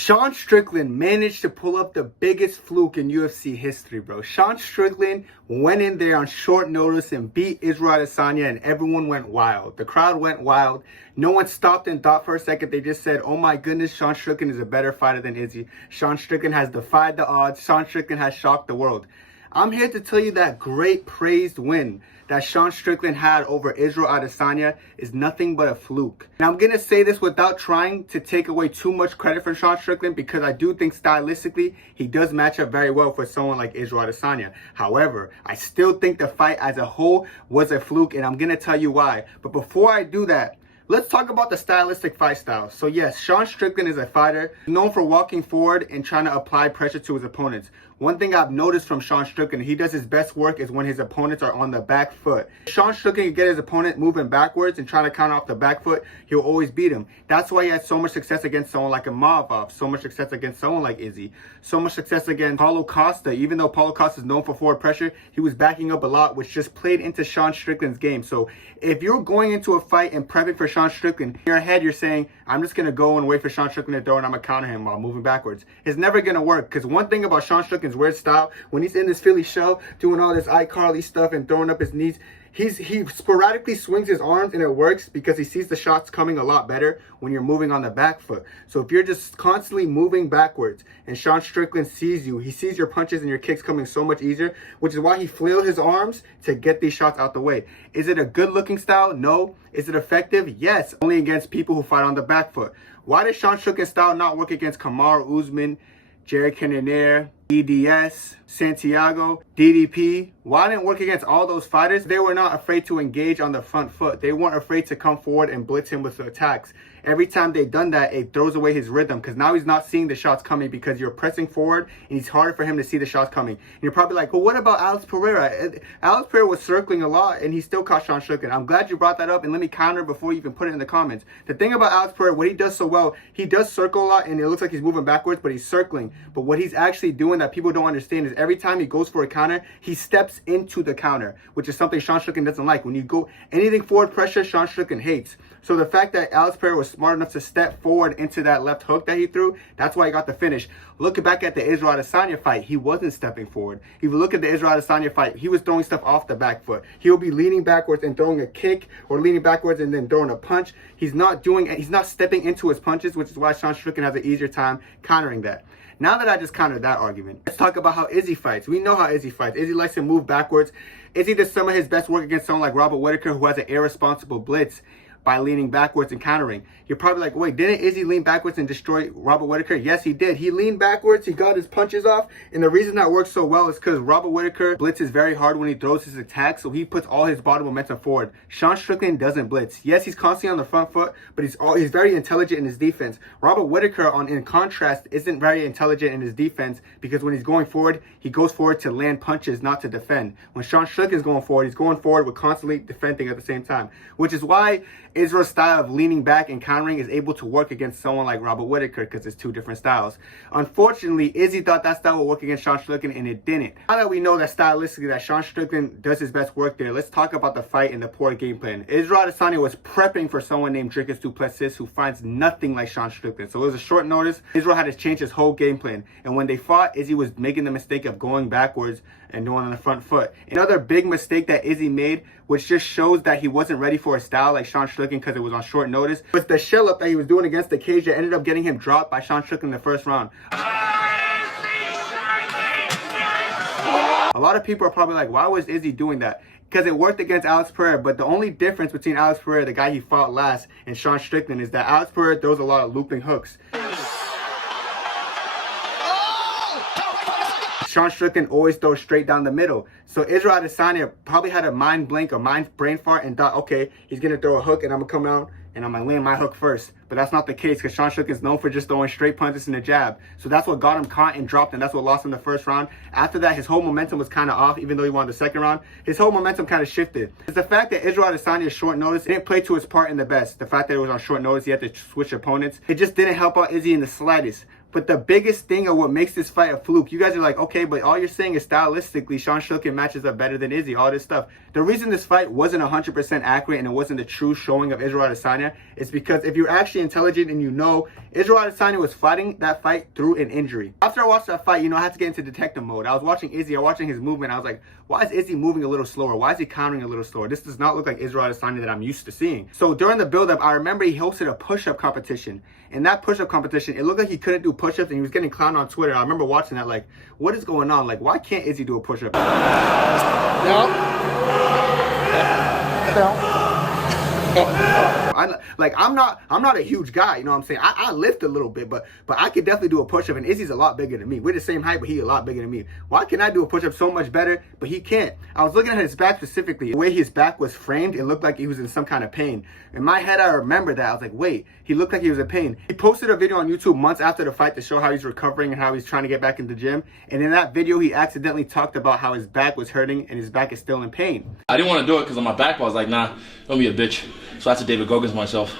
Sean Strickland managed to pull up the biggest fluke in UFC history, bro. Sean Strickland went in there on short notice and beat Israel Adesanya, and everyone went wild. The crowd went wild. No one stopped and thought for a second. They just said, oh my goodness, Sean Strickland is a better fighter than Izzy. Sean Strickland has defied the odds. Sean Strickland has shocked the world. I'm here to tell you that great praised win that Sean Strickland had over Israel Adesanya is nothing but a fluke. And I'm going to say this without trying to take away too much credit from Sean Strickland, because I do think stylistically he does match up very well for someone like Israel Adesanya. However, I still think the fight as a whole was a fluke, and I'm going to tell you why. But before I do that, let's talk about the stylistic fight style. So yes, Sean Strickland is a fighter known for walking forward and trying to apply pressure to his opponents. One thing I've noticed from Sean Strickland, he does his best work is when his opponents are on the back foot. Sean Strickland can get his opponent moving backwards and trying to counter off the back foot, he'll always beat him. That's why he had so much success against someone like a Mavov, so much success against someone like Izzy, so much success against Paulo Costa. Even though Paulo Costa is known for forward pressure, he was backing up a lot, which just played into Sean Strickland's game. So if you're going into a fight and prepping for Sean Strickland, in your head you're saying, I'm just going to go and wait for Sean Strickland to throw and I'm going to counter him while moving backwards. It's never going to work, because one thing about Sean Strickland's weird style, when he's in this Philly show doing all this iCarly stuff and throwing up his knees, he sporadically swings his arms, and it works because he sees the shots coming a lot better when you're moving on the back foot. So if you're just constantly moving backwards and Sean Strickland sees you, he sees your punches and your kicks coming so much easier, which is why he flailed his arms to get these shots out the way. Is it a good looking style? No. Is it effective? Yes. Only against people who fight on the back foot. Why does Sean Strickland's style not work against Kamaru Usman, Jared Cannonier, EDS, Santiago, DDP? Why didn't it work against all those fighters? They were not afraid to engage on the front foot. They weren't afraid to come forward and blitz him with the attacks. Every time they've done that, it throws away his rhythm, because now he's not seeing the shots coming because you're pressing forward and it's harder for him to see the shots coming. And you're probably like, well, what about Alex Pereira? Alex Pereira was circling a lot and he still caught Sean Strickland. I'm glad you brought that up, and let me counter before you even put it in the comments. The thing about Alex Pereira, what he does so well, he does circle a lot and it looks like he's moving backwards, but he's circling. But what he's actually doing that people don't understand is every time he goes for a counter, he steps into the counter, which is something Sean Strickland doesn't like. When you go anything forward pressure, Sean Strickland hates. So the fact that Alex Pereira was smart enough to step forward into that left hook that he threw, that's why he got the finish. Looking back at the Israel Adesanya fight, he wasn't stepping forward. If you look at the Israel Adesanya fight, he was throwing stuff off the back foot. He'll be leaning backwards and throwing a kick, or leaning backwards and then throwing a punch. He's not stepping into his punches, which is why Sean Strickland has an easier time countering that. Now that I just countered that argument, let's talk about how Izzy fights. We know how Izzy fights. Izzy likes to move backwards. Izzy does some of his best work against someone like Robert Whittaker, who has an irresponsible blitz by leaning backwards and countering. You're probably like, wait, didn't Izzy lean backwards and destroy Robert Whittaker? Yes, he did. He leaned backwards, he got his punches off, and the reason that works so well is because Robert Whittaker blitzes very hard when he throws his attacks, so he puts all his body momentum forward. Sean Strickland doesn't blitz. Yes, he's constantly on the front foot, but he's very intelligent in his defense. Robert Whittaker, in contrast, isn't very intelligent in his defense, because when he's going forward, he goes forward to land punches, not to defend. When Sean Strickland's going forward, he's going forward with constantly defending at the same time, which is why Israel's style of leaning back and countering is able to work against someone like Robert Whittaker, because it's two different styles. Unfortunately, Izzy thought that style would work against Sean Strickland, and it didn't. Now that we know that stylistically that Sean Strickland does his best work there, let's talk about the fight and the poor game plan. Israel Adesanya was prepping for someone named Dricus Du Plessis, who finds nothing like Sean Strickland. So it was a short notice. Israel had to change his whole game plan. And when they fought, Izzy was making the mistake of going backwards and doing on the front foot. Another big mistake that Izzy made, which just shows that he wasn't ready for a style like Sean Strickland because it was on short notice, was the shell up that he was doing against the cage that ended up getting him dropped by Sean Strickland in the first round. A lot of people are probably like, why was Izzy doing that? Because it worked against Alex Pereira, but the only difference between Alex Pereira, the guy he fought last, and Sean Strickland is that Alex Pereira throws a lot of looping hooks. Sean Strickland always throws straight down the middle. So Israel Adesanya probably had a mind blank, a mind brain fart, and thought, okay, he's going to throw a hook and I'm going to come out and I'm going to land my hook first. But that's not the case, because Sean Strickland's known for just throwing straight punches and a jab. So that's what got him caught and dropped, and that's what lost him the first round. After that, his whole momentum was kind of off, even though he won the second round. His whole momentum kind of shifted. It's the fact that Israel Adesanya's short notice didn't play to his part in the best. The fact that it was on short notice, he had to switch opponents. It just didn't help out Izzy in the slightest. But the biggest thing of what makes this fight a fluke, you guys are like, okay, but all you're saying is stylistically, Sean Strickland matches up better than Izzy, all this stuff. The reason this fight wasn't 100% accurate and it wasn't the true showing of Israel Adesanya is because if you're actually intelligent and you know, Israel Adesanya was fighting that fight through an injury. After I watched that fight, I had to get into detective mode. I was watching Izzy, I was watching his movement. I was like, why is Izzy moving a little slower? Why is he countering a little slower? This does not look like Israel Adesanya that I'm used to seeing. So during the build-up, I remember he hosted a push-up competition. In that push-up competition, it looked like he couldn't do push-ups and he was getting clowned on Twitter. I remember watching that like, what is going on? Like, why can't Izzy do a push-up? I'm not a huge guy, you know what I'm saying? I lift a little bit, but I could definitely do a push-up, and Izzy's a lot bigger than me. We're the same height, but he's a lot bigger than me. Why can I do a push-up so much better, but he can't? I was looking at his back specifically. The way his back was framed, it looked like he was in some kind of pain. In my head, I remember that. I was like, wait, he looked like he was in pain. He posted a video on YouTube months after the fight to show how he's recovering and how he's trying to get back in the gym. And in that video, he accidentally talked about how his back was hurting and his back is still in pain. I didn't want to do it because on my back I was like, nah, don't be a bitch. So I had to David Goggins myself.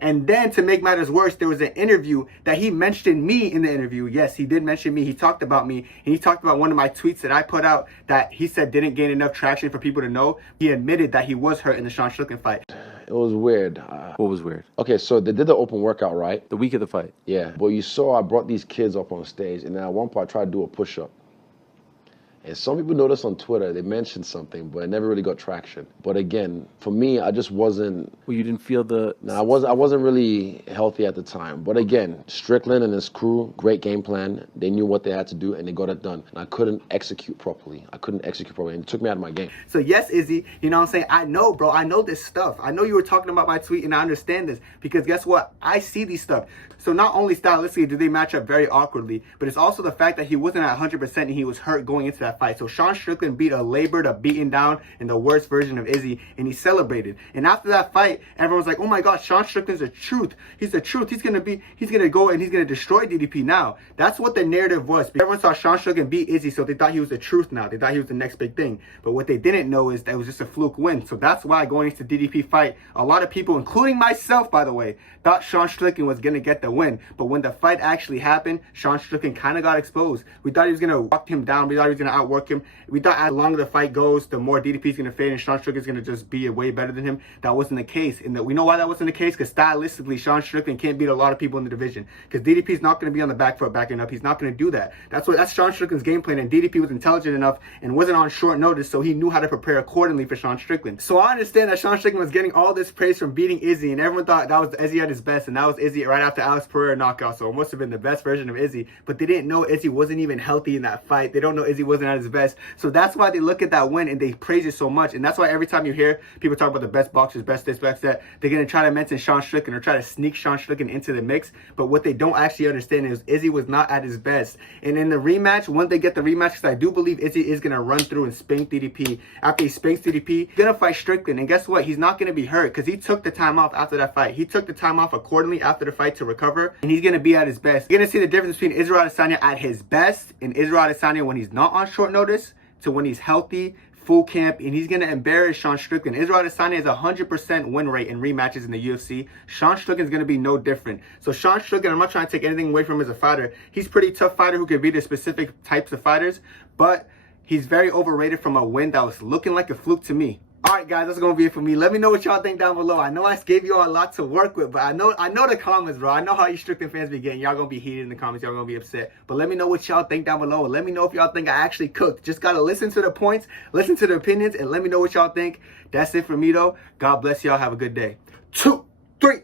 And then to make matters worse, there was an interview that he mentioned me in the interview. Yes, he did mention me. He talked about me. And he talked about one of my tweets that I put out that he said didn't gain enough traction for people to know. He admitted that he was hurt in the Sean Strickland fight. It was weird. What was weird? Okay, so they did the open workout, right? The week of the fight. Yeah. But you saw I brought these kids up on stage, and then at one point I tried to do a push-up. And some people noticed on Twitter, they mentioned something, but it never really got traction. But again, for me, I just wasn't... Well, you didn't feel the... No, I wasn't really healthy at the time. But again, Strickland and his crew, great game plan. They knew what they had to do, and they got it done. And I couldn't execute properly. And it took me out of my game. So yes, Izzy, you know what I'm saying? I know, bro. I know this stuff. I know you were talking about my tweet, and I understand this. Because guess what? I see these stuff. So not only stylistically do they match up very awkwardly, but it's also the fact that he wasn't at 100% and he was hurt going into that fight. So Sean Strickland beat a labored, a beaten down, and the worst version of Izzy, and he celebrated. And after that fight, everyone's like, oh my God, Sean Strickland's the truth. He's the truth. He's gonna go and he's gonna destroy DDP now. That's what the narrative was. Everyone saw Sean Strickland beat Izzy, so they thought he was the truth now. They thought he was the next big thing. But what they didn't know is that it was just a fluke win. So that's why going into DDP fight, a lot of people, including myself, by the way, thought Sean Strickland was gonna get the win. But when the fight actually happened, Sean Strickland kind of got exposed. We thought he was gonna walk him down. We thought he was gonna outwork him. We thought as longer the fight goes, the more DDP is gonna fade and Sean Strickland's gonna just be way better than him. That wasn't the case. And we know why that wasn't the case, because stylistically, Sean Strickland can't beat a lot of people in the division. Because DDP's not gonna be on the back foot backing up. He's not gonna do that. That's Sean Strickland's game plan. And DDP was intelligent enough and wasn't on short notice, so he knew how to prepare accordingly for Sean Strickland. So I understand that Sean Strickland was getting all this praise from beating Izzy, and everyone thought that was Izzy at his best, and that was Izzy right after Alex Pereira knockout. So it must have been the best version of Izzy. But they didn't know Izzy wasn't even healthy in that fight. They don't know Izzy wasn't at his best. So that's why they look at that win and they praise it so much. And that's why every time you hear people talk about the best boxers, best this, best that, they're going to try to mention Sean Strickland or try to sneak Sean Strickland into the mix. But what they don't actually understand is Izzy was not at his best. And in the rematch, when they get the rematch, because I do believe Izzy is going to run through and spank DDP. After he spanks DDP, he's going to fight Strickland. And guess what? He's not going to be hurt because he took the time off after that fight. He took the time off accordingly after the fight to recover. And he's going to be at his best. You're going to see the difference between Israel Adesanya at his best and Israel Adesanya when he's not on short notice to when he's healthy, full camp, and he's going to embarrass Sean Strickland. Israel Adesanya has a 100% win rate in rematches in the UFC. Sean Strickland's going to be no different. So Sean Strickland, I'm not trying to take anything away from him as a fighter. He's a pretty tough fighter who can beat the specific types of fighters, but he's very overrated from a win that was looking like a fluke to me. Alright guys, that's going to be it for me. Let me know what y'all think down below. I know I gave you all a lot to work with, but I know the comments, bro. I know how you Strickland fans be getting. Y'all going to be heated in the comments. Y'all going to be upset. But let me know what y'all think down below. Let me know if y'all think I actually cooked. Just got to listen to the points, listen to the opinions, and let me know what y'all think. That's it for me, though. God bless y'all. Have a good day. 2, 3.